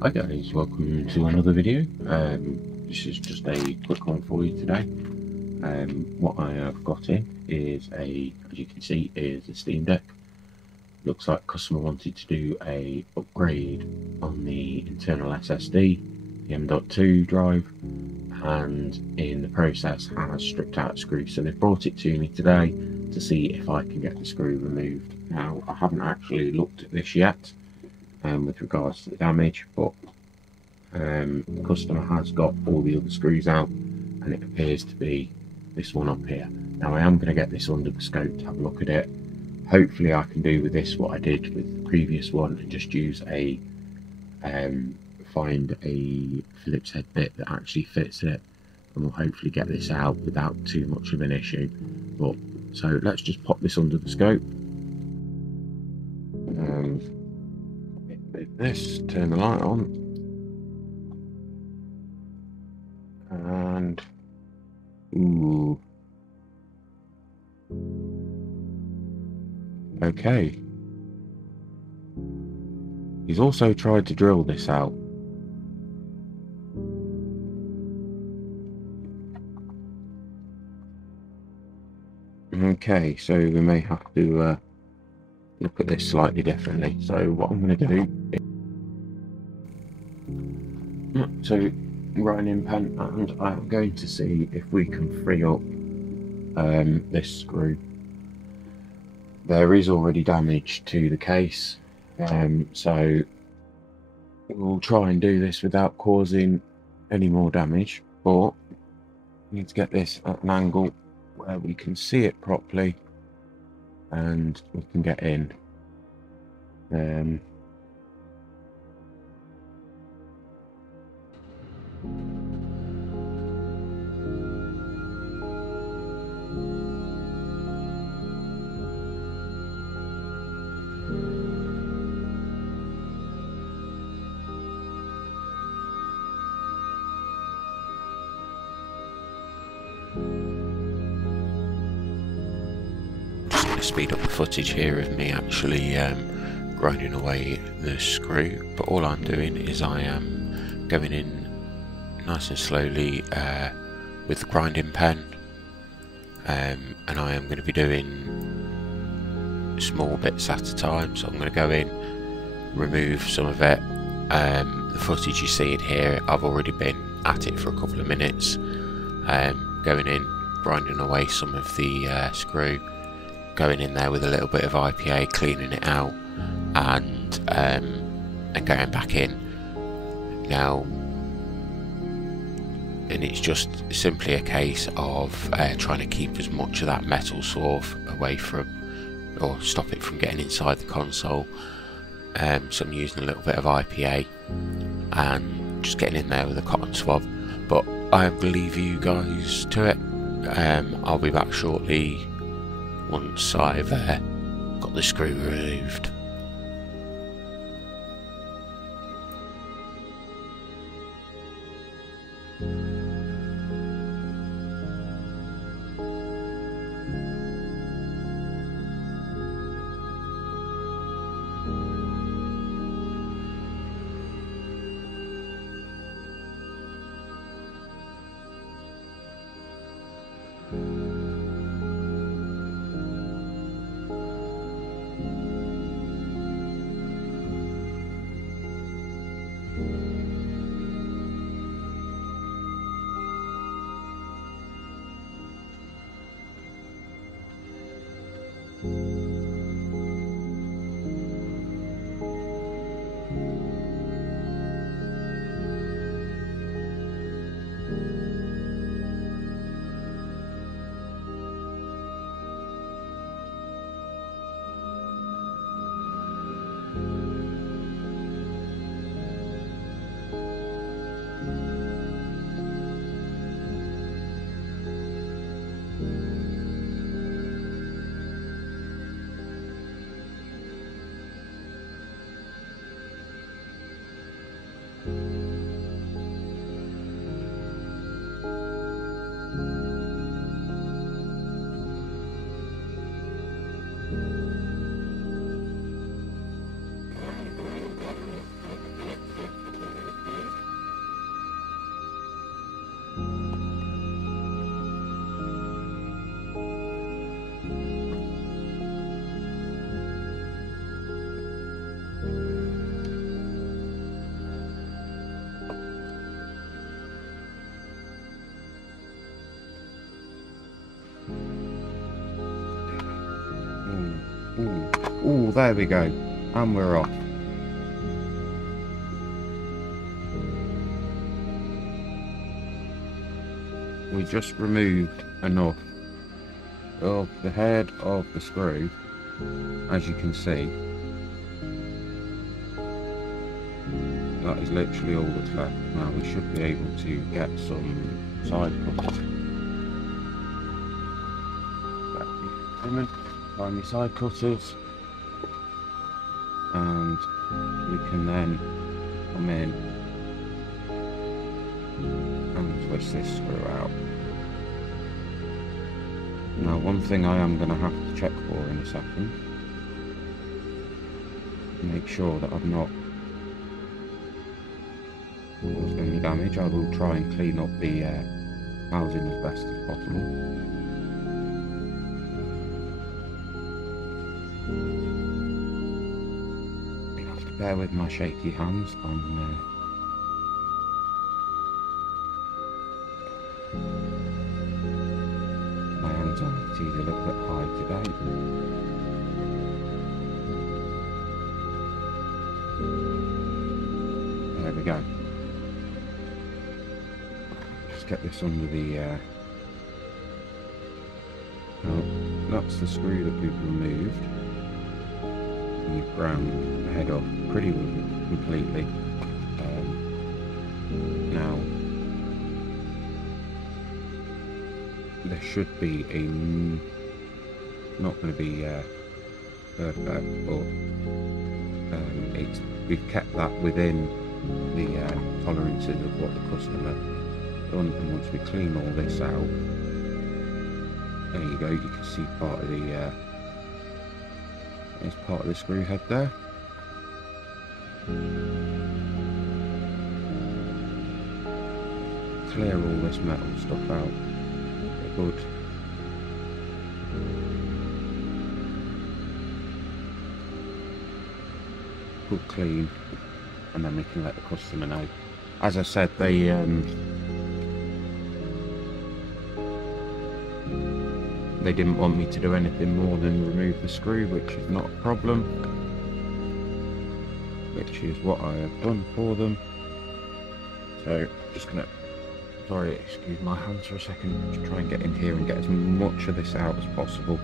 Hi guys, welcome to another video. This is just a quick one for you today. What I have got in is as you can see, is a Steam Deck. Looks like customer wanted to do a upgrade on the internal SSD, the M.2 drive, and in the process has stripped out a screw. So they've brought it to me today to see if I can get the screw removed. Now I haven't actually looked at this yet. With regards to the damage, but the customer has got all the other screws out and it appears to be this one up here. Now I am going to get this under the scope to have a look at it. Hopefully I can do with this what I did with the previous one and just use a find a Phillips head bit that actually fits it, and we'll hopefully get this out without too much of an issue. But so let's just pop this under the scope. This, turn the light on, and ooh, okay. He's also tried to drill this out. Okay, so we may have to look at this slightly differently. So what I'm going to do is, so grinding pen, and I'm going to see if we can free up this screw. There is already damage to the case, so we'll try and do this without causing any more damage, but we need to get this at an angle where we can see it properly and we can get in. Just going to speed up the footage here of me actually grinding away the screw, but all I'm doing is I am going in nice and slowly with the grinding pen, and I am going to be doing small bits at a time. So I'm going to go in, remove some of it. The footage you see in here, I've already been at it for a couple of minutes, going in, grinding away some of the screw, going in there with a little bit of IPA, cleaning it out, and going back in now. And it's just simply a case of trying to keep as much of that metal sort of away from, or stop it from getting inside the console. So I'm using a little bit of IPA and just getting in there with a cotton swab, but I will leave you guys to it. I'll be back shortly once I've got the screw removed. Ooh, there we go. And we're off. We just removed enough of the head of the screw, as you can see. That is literally all that's left. Now we should be able to get some side cutters. Find your side cutters, and we can then come in and twist this screw out. Now, one thing I am going to have to check for in a second, make sure that I've not caused any damage. I will try and clean up the housing as best as possible. You have to bear with my shaky hands. My anxiety is a little bit high today. There we go. Just get this under the that's the screw that we've removed. And we've ground the head off pretty completely. Now there should be a not going to be perfect, but we've kept that within the tolerances of what the customer done. And once we clean all this out, there you go, you can see part of the there's part of the screw head there. Clear all this metal stuff out. Good. Good clean, and then we can let the customer know. As I said, they didn't want me to do anything more than remove the screw, which is not a problem, which is what I have done for them. So just gonna, sorry, excuse my hands for a second, just try and get in here and get as much of this out as possible.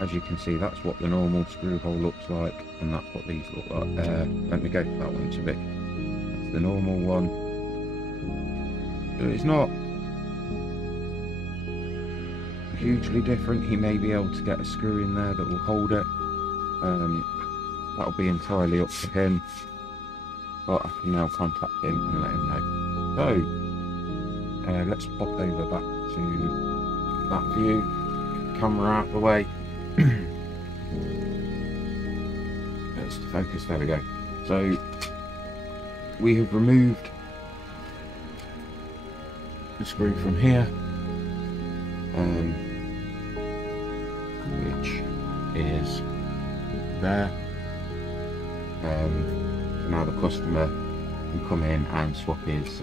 As you can see, that's what the normal screw hole looks like, and that's what these look like. Let me go for that one, it's a bit. That's the normal one. So it's not hugely different. He may be able to get a screw in there that will hold it. That'll be entirely up to him, but I can now contact him and let him know. So let's pop over back to that view, camera out of the way. Let's focus, there we go. So we have removed the screw from here, which is there. Now the customer can come in and swap his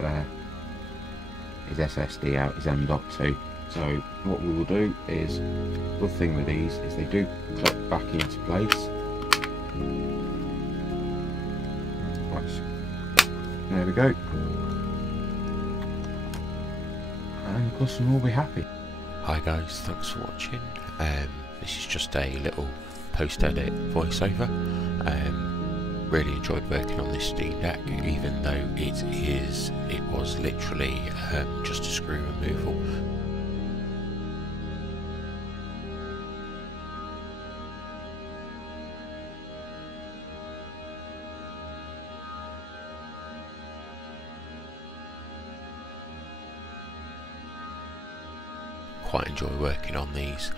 SSD out, his M.2. So what we will do is, good thing with these is they do clip back into place. There we go. And the customer will be happy. Hi guys, thanks for watching. This is just a little post-edit voiceover. Really enjoyed working on this Steam Deck, even though it was literally just a screw removal. Quite enjoy working on these.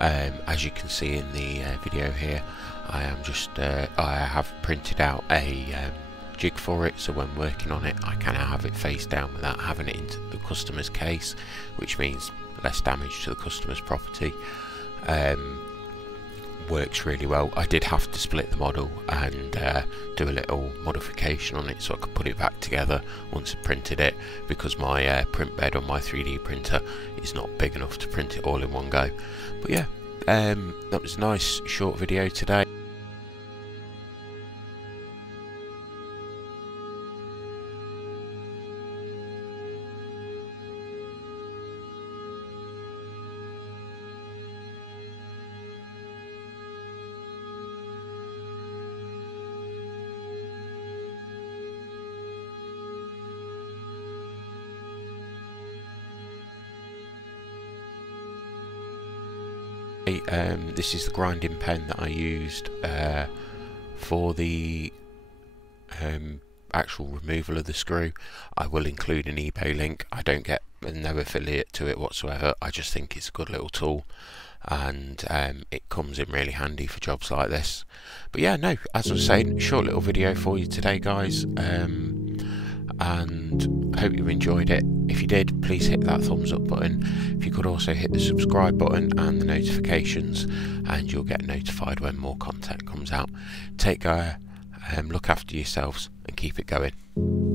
As you can see in the video here, I have printed out a jig for it, so when working on it I can have it face down without having it into the customer's case, which means less damage to the customer's property. works really well. I did have to split the model and do a little modification on it so I could put it back together once I printed it, because my print bed on my 3D printer is not big enough to print it all in one go. But yeah, that was a nice short video today. This is the grinding pen that I used for the actual removal of the screw. I will include an eBay link. I don't get no affiliate to it whatsoever. I just think it's a good little tool, and it comes in really handy for jobs like this. But yeah, no, as I was saying, short little video for you today, guys, and I hope you enjoyed it. If you did, please hit that thumbs up button. If you could also hit the subscribe button and the notifications, and you'll get notified when more content comes out. Take care, look after yourselves and keep it going.